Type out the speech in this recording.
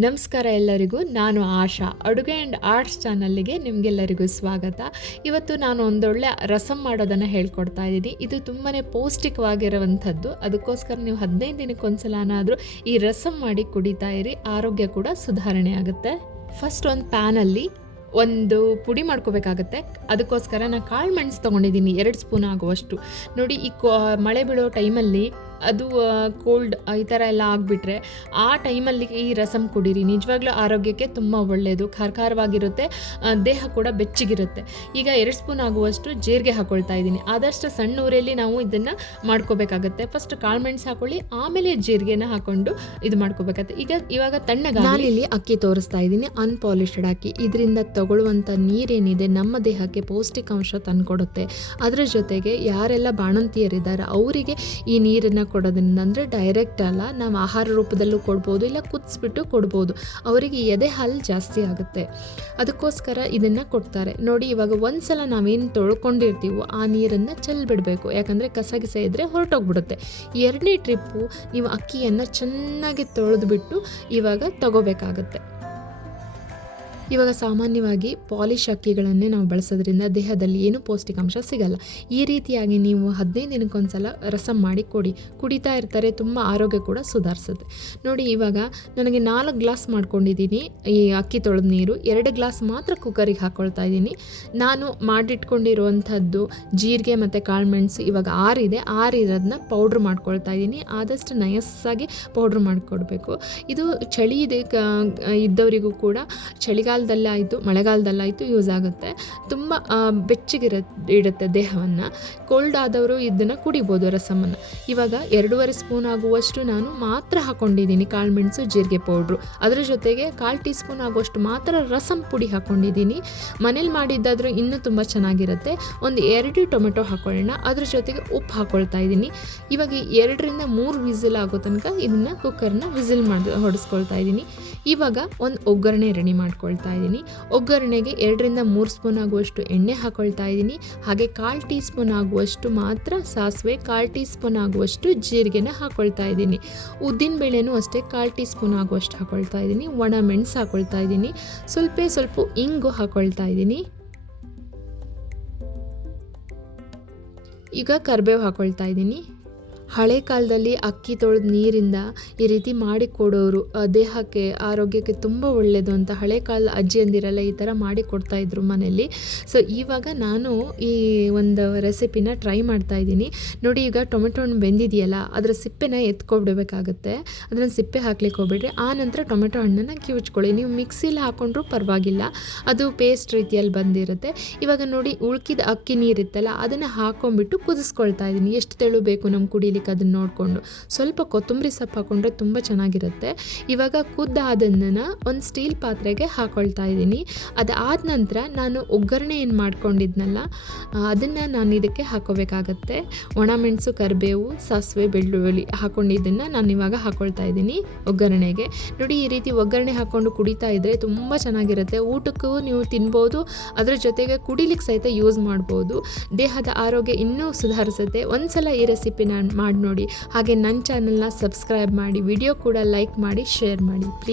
ನಮಸ್ಕಾರ ಎಲ್ಲರಿಗೂ. ನಾನು ಆಶಾ. ಅಡುಗೆ ಆ್ಯಂಡ್ ಆರ್ಟ್ಸ್ ಚಾನಲ್ಗೆ ನಿಮಗೆಲ್ಲರಿಗೂ ಸ್ವಾಗತ. ಇವತ್ತು ನಾನು ಒಂದೊಳ್ಳೆ ರಸಮ್ ಮಾಡೋದನ್ನು ಹೇಳ್ಕೊಡ್ತಾ ಇದ್ದೀನಿ. ಇದು ತುಂಬಾ ಪೌಷ್ಟಿಕವಾಗಿರುವಂಥದ್ದು. ಅದಕ್ಕೋಸ್ಕರ ನೀವು 15 ದಿನಕ್ಕೊಂದ್ಸಲನಾದರೂ ಈ ರಸಮ್ ಮಾಡಿ ಕುಡಿತಾ ಇರಿ. ಆರೋಗ್ಯ ಕೂಡ ಸುಧಾರಣೆ ಆಗುತ್ತೆ. ಫಸ್ಟ್ ಒಂದು ಪ್ಯಾನಲ್ಲಿ ಒಂದು ಪುಡಿ ಮಾಡ್ಕೋಬೇಕಾಗತ್ತೆ. ಅದಕ್ಕೋಸ್ಕರ ನಾನು ಕಾಳು ಮೆಣಸು ತೊಗೊಂಡಿದ್ದೀನಿ 2 ಸ್ಪೂನ್ ಆಗುವಷ್ಟು. ನೋಡಿ, ಈ ಮಳೆ ಬೀಳೋ ಟೈಮಲ್ಲಿ ಅದು ಕೋಲ್ಡ್ ಈ ಥರ ಎಲ್ಲ ಆಗಿಬಿಟ್ರೆ ಆ ಟೈಮಲ್ಲಿ ಈ ರಸಮ್ ಕುಡೀರಿ. ನಿಜವಾಗ್ಲೂ ಆರೋಗ್ಯಕ್ಕೆ ತುಂಬ ಒಳ್ಳೆಯದು. ಖಾರವಾಗಿರುತ್ತೆ, ದೇಹ ಕೂಡ ಬೆಚ್ಚಗಿರುತ್ತೆ. ಈಗ 2 ಸ್ಪೂನ್ ಆಗುವಷ್ಟು ಜೀರಿಗೆ ಹಾಕ್ಕೊಳ್ತಾ ಇದ್ದೀನಿ. ಆದಷ್ಟು ಸಣ್ಣ ಊರಲ್ಲಿ ನಾವು ಇದನ್ನು ಮಾಡ್ಕೋಬೇಕಾಗತ್ತೆ. ಫಸ್ಟ್ ಕಾಳು ಮೆಣಸು ಹಾಕೊಳ್ಳಿ, ಆಮೇಲೆ ಜೀರಿಗೆನ ಹಾಕ್ಕೊಂಡು ಇದು ಮಾಡ್ಕೋಬೇಕಾಗತ್ತೆ. ಇವಾಗ ತಣ್ಣಗೆ ನಾನಿಲ್ಲಿ ಅಕ್ಕಿ ತೋರಿಸ್ತಾ ಇದ್ದೀನಿ, ಅನ್ಪಾಲಿಶ್ಡ್ ಅಕ್ಕಿ. ಇದರಿಂದ ತಗೊಳ್ಳುವಂಥ ನೀರೇನಿದೆ ನಮ್ಮ ದೇಹಕ್ಕೆ ಪೌಷ್ಟಿಕಾಂಶ ತಂದುಕೊಡುತ್ತೆ. ಅದರ ಜೊತೆಗೆ ಯಾರೆಲ್ಲ ಬಾಣಂತಿಯರಿದ್ದಾರೆ ಅವರಿಗೆ ಈ ನೀರನ್ನು ಕೊಡೋದ್ರಿಂದ, ಅಂದರೆ ಡೈರೆಕ್ಟ್ ಅಲ್ಲ, ನಾವು ಆಹಾರ ರೂಪದಲ್ಲೂ ಕೊಡ್ಬೋದು, ಇಲ್ಲ ಕುದಿಸ್ಬಿಟ್ಟು ಕೊಡ್ಬೋದು. ಅವರಿಗೆ ಎದೆ ಹಾಲು ಜಾಸ್ತಿ ಆಗುತ್ತೆ, ಅದಕ್ಕೋಸ್ಕರ ಇದನ್ನು ಕೊಡ್ತಾರೆ. ನೋಡಿ, ಇವಾಗ ಒಂದ್ಸಲ ನಾವೇನು ತೊಳ್ಕೊಂಡಿರ್ತೀವೋ ಆ ನೀರನ್ನು ಚೆಲ್ಬಿಡಬೇಕು, ಯಾಕಂದರೆ ಕಸಗಿಸ ಇದ್ದರೆ ಹೊರಟೋಗ್ಬಿಡುತ್ತೆ. 2ನೇ ಟ್ರಿಪ್ಪು ನೀವು ಅಕ್ಕಿಯನ್ನು ಚೆನ್ನಾಗಿ ತೊಳೆದ್ಬಿಟ್ಟು ಇವಾಗ ತಗೋಬೇಕಾಗತ್ತೆ. ಇವಾಗ ಸಾಮಾನ್ಯವಾಗಿ ಪಾಲಿಶ್ ಅಕ್ಕಿಗಳನ್ನೇ ನಾವು ಬಳಸೋದ್ರಿಂದ ದೇಹದಲ್ಲಿ ಏನೂ ಪೌಷ್ಟಿಕಾಂಶ ಸಿಗಲ್ಲ. ಈ ರೀತಿಯಾಗಿ ನೀವು 15 ದಿನಕ್ಕೊಂದ್ಸಲ ರಸಮ್ ಮಾಡಿ ಕುಡಿತಾ ಇರ್ತಾರೆ. ತುಂಬ ಆರೋಗ್ಯ ಕೂಡ ಸುಧಾರಿಸುತ್ತೆ. ನೋಡಿ, ಇವಾಗ ನನಗೆ 4 ಗ್ಲಾಸ್ ಮಾಡ್ಕೊಂಡಿದ್ದೀನಿ ಈ ಅಕ್ಕಿ ತೊಳೆದ ನೀರು. 2 ಗ್ಲಾಸ್ ಮಾತ್ರ ಕುಕ್ಕರಿಗೆ ಹಾಕ್ಕೊಳ್ತಾ ಇದ್ದೀನಿ. ನಾನು ಮಾಡಿಟ್ಕೊಂಡಿರುವಂಥದ್ದು ಜೀರಿಗೆ ಮತ್ತು ಕಾಳುಮೆಣಸು ಇವಾಗ ಆರಿರೋದನ್ನ ಪೌಡ್ರ್ ಮಾಡ್ಕೊಳ್ತಾ ಇದ್ದೀನಿ. ಆದಷ್ಟು ನಯಸ್ಸಾಗಿ ಪೌಡ್ರ್ ಮಾಡಿಕೊಡ್ಬೇಕು. ಇದು ಚಳಿ ಇದ್ದವರಿಗೂ ಕೂಡ ಚಳಿಗಾಲದಲ್ಲಾಯಿತು ಮಳೆಗಾಲದಲ್ಲಾಯಿತು ಯೂಸ್ ಆಗುತ್ತೆ. ತುಂಬ ಇಡುತ್ತೆ ದೇಹವನ್ನು. ಕೋಲ್ಡ್ ಆದವರು ಇದನ್ನು ಕುಡಿಬೋದು ರಸಮನ್ನು. ಇವಾಗ 2.5 ಸ್ಪೂನ್ ಆಗುವಷ್ಟು ನಾನು ಮಾತ್ರ ಹಾಕ್ಕೊಂಡಿದ್ದೀನಿ ಕಾಳುಮೆಣಸು ಜೀರಿಗೆ ಪೌಡ್ರು. ಅದರ ಜೊತೆಗೆ 1/4 ಟೀ ಸ್ಪೂನ್ ಆಗುವಷ್ಟು ಮಾತ್ರ ರಸಮ್ ಪುಡಿ ಹಾಕ್ಕೊಂಡಿದ್ದೀನಿ. ಮನೇಲಿ ಮಾಡಿದ್ದಾದರೂ ಇನ್ನೂ ತುಂಬ ಚೆನ್ನಾಗಿರುತ್ತೆ. ಒಂದು 2 ಟೊಮೆಟೊ ಹಾಕ್ಕೊಳ್ಳೋಣ. ಅದ್ರ ಜೊತೆಗೆ ಉಪ್ಪು ಹಾಕ್ಕೊಳ್ತಾ ಇದ್ದೀನಿ. ಇವಾಗ 2 ರಿಂದ 3 ವಿಸಿಲ್ ಆಗೋ ತನಕ ಇದನ್ನು ಕುಕ್ಕರ್ನ ವಿಸಿಲ್ ಹೊಡೆಸ್ಕೊಳ್ತಾ ಇದ್ದೀನಿ. ಇವಾಗ ಒಂದು ಒಗ್ಗರಣೆ ರೆಡಿ ಮಾಡ್ಕೊಳ್ತಾ ಇದ್ದೀನಿ. ಒಗ್ಗರಣೆಗೆ 2 ರಿಂದ 3 ಸ್ಪೂನ್ ಆಗುವಷ್ಟು ಎಣ್ಣೆ ಹಾಕ್ಕೊಳ್ತಾ ಇದ್ದೀನಿ. ಹಾಗೆ 1/4 ಟೀ ಸ್ಪೂನ್ ಆಗುವಷ್ಟು ಮಾತ್ರ ಸಾಸಿವೆ, 1/4 ಟೀ ಸ್ಪೂನ್ ಆಗುವಷ್ಟು ಜೀರಿಗೆನ ಹಾಕ್ಕೊಳ್ತಾ ಇದ್ದೀನಿ. ಉದ್ದಿನ ಬೇಳೆನೂ ಅಷ್ಟೇ 1/4 ಟೀ ಸ್ಪೂನ್ ಆಗುವಷ್ಟು ಹಾಕ್ಕೊಳ್ತಾ ಇದ್ದೀನಿ. ಒಣ ಮೆಣಸು ಹಾಕ್ಕೊಳ್ತಾ ಇದ್ದೀನಿ. ಸ್ವಲ್ಪ ಇಂಗು ಹಾಕ್ಕೊಳ್ತಾ ಇದ್ದೀನಿ. ಈಗ ಕರಿಬೇವು ಹಾಕ್ಕೊಳ್ತಾ ಇದ್ದೀನಿ. ಹಳೆ ಕಾಲದಲ್ಲಿ ಅಕ್ಕಿ ತೊಳೆದ ನೀರಿಂದ ಈ ರೀತಿ ಮಾಡಿ ಕೊಡೋರು ದೇಹಕ್ಕೆ ಆರೋಗ್ಯಕ್ಕೆ ತುಂಬ ಒಳ್ಳೆಯದು ಅಂತ ಹಳೆ ಕಾಲದ ಅಜ್ಜಿಯಂದಿರೆಲ್ಲ ಈ ಥರ ಮಾಡಿ ಕೊಡ್ತಾಯಿದ್ರು ಮನೆಯಲ್ಲಿ. ಸೊ ಇವಾಗ ನಾನು ಈ ಒಂದು ರೆಸಿಪಿನ ಟ್ರೈ ಮಾಡ್ತಾಯಿದ್ದೀನಿ. ನೋಡಿ, ಈಗ ಟೊಮೆಟೊ ಹಣ್ಣು ಬೆಂದಿದೆಯಲ್ಲ, ಅದರ ಸಿಪ್ಪೆನ ಎತ್ಕೊಬಿಡಬೇಕಾಗತ್ತೆ. ಅದನ್ನು ಸಿಪ್ಪೆ ಹಾಕ್ಲಿಕ್ಕೆ ಹೋಗ್ಬೇಡ್ರಿ. ಆ ನಂತರ ಟೊಮೆಟೊ ಹಣ್ಣನ್ನು ಕಿವುಚ್ಕೊಳ್ಳಿ. ನೀವು ಮಿಕ್ಸಿಲಿ ಹಾಕ್ಕೊಂಡ್ರೂ ಪರವಾಗಿಲ್ಲ, ಅದು ಪೇಸ್ಟ್ ರೀತಿಯಲ್ಲಿ ಬಂದಿರುತ್ತೆ. ಇವಾಗ ನೋಡಿ, ಉಳ್ಕಿದ ಅಕ್ಕಿ ನೀರಿತ್ತಲ್ಲ ಅದನ್ನು ಹಾಕ್ಕೊಂಡ್ಬಿಟ್ಟು ಕುದಿಸ್ಕೊಳ್ತಾ ಇದ್ದೀನಿ. ಎಷ್ಟು ತೆಳು ಬೇಕು ನಮ್ಗೆ ಕುಡಿಲಿಕ್ಕೆ ಅದನ್ನು ನೋಡಿಕೊಂಡು. ಸ್ವಲ್ಪ ಕೊತ್ತಂಬರಿ ಸೊಪ್ಪು ಹಾಕ್ಕೊಂಡ್ರೆ ತುಂಬ ಚೆನ್ನಾಗಿರುತ್ತೆ. ಇವಾಗ ಕುದ್ದಾದನ್ನು ಒಂದು ಸ್ಟೀಲ್ ಪಾತ್ರೆಗೆ ಹಾಕ್ಕೊಳ್ತಾ ಇದ್ದೀನಿ. ಅದಾದ ನಂತರ ನಾನು ಒಗ್ಗರಣೆ ಏನು ಮಾಡ್ಕೊಂಡಿದ್ನಲ್ಲ ಅದನ್ನು ನಾನು ಇದಕ್ಕೆ ಹಾಕೋಬೇಕಾಗತ್ತೆ. ಒಣಮೆಣಸು, ಕರಿಬೇವು, ಸಾಸಿವೆ, ಬೆಳ್ಳುಳ್ಳಿ ಹಾಕ್ಕೊಂಡಿದ್ದನ್ನು ನಾನು ಇವಾಗ ಹಾಕ್ಕೊಳ್ತಾ ಇದ್ದೀನಿ ಒಗ್ಗರಣೆಗೆ. ನೋಡಿ, ಈ ರೀತಿ ಒಗ್ಗರಣೆ ಹಾಕ್ಕೊಂಡು ಕುಡಿತಾ ಇದ್ದರೆ ತುಂಬ ಚೆನ್ನಾಗಿರುತ್ತೆ. ಊಟಕ್ಕೂ ನೀವು ತಿನ್ಬೋದು, ಅದರ ಜೊತೆಗೆ ಕುಡಿಲಿಕ್ಕೆ ಸಹಿತ ಯೂಸ್ ಮಾಡ್ಬೋದು. ದೇಹದ ಆರೋಗ್ಯ ಇನ್ನೂ ಸುಧಾರಿಸುತ್ತೆ. ಒಂದ್ಸಲ ಈ ರೆಸಿಪಿನ ಮಾಡಿ ನೋಡಿ. ಹಾಗೆ ನನ್ನ ಚಾನಲ್ನ ಸಬ್ಸ್ಕ್ರೈಬ್ ಮಾಡಿ, ವಿಡಿಯೋ ಕೂಡ ಲೈಕ್ ಮಾಡಿ, ಶೇರ್ ಮಾಡಿ ಪ್ಲೀಸ್.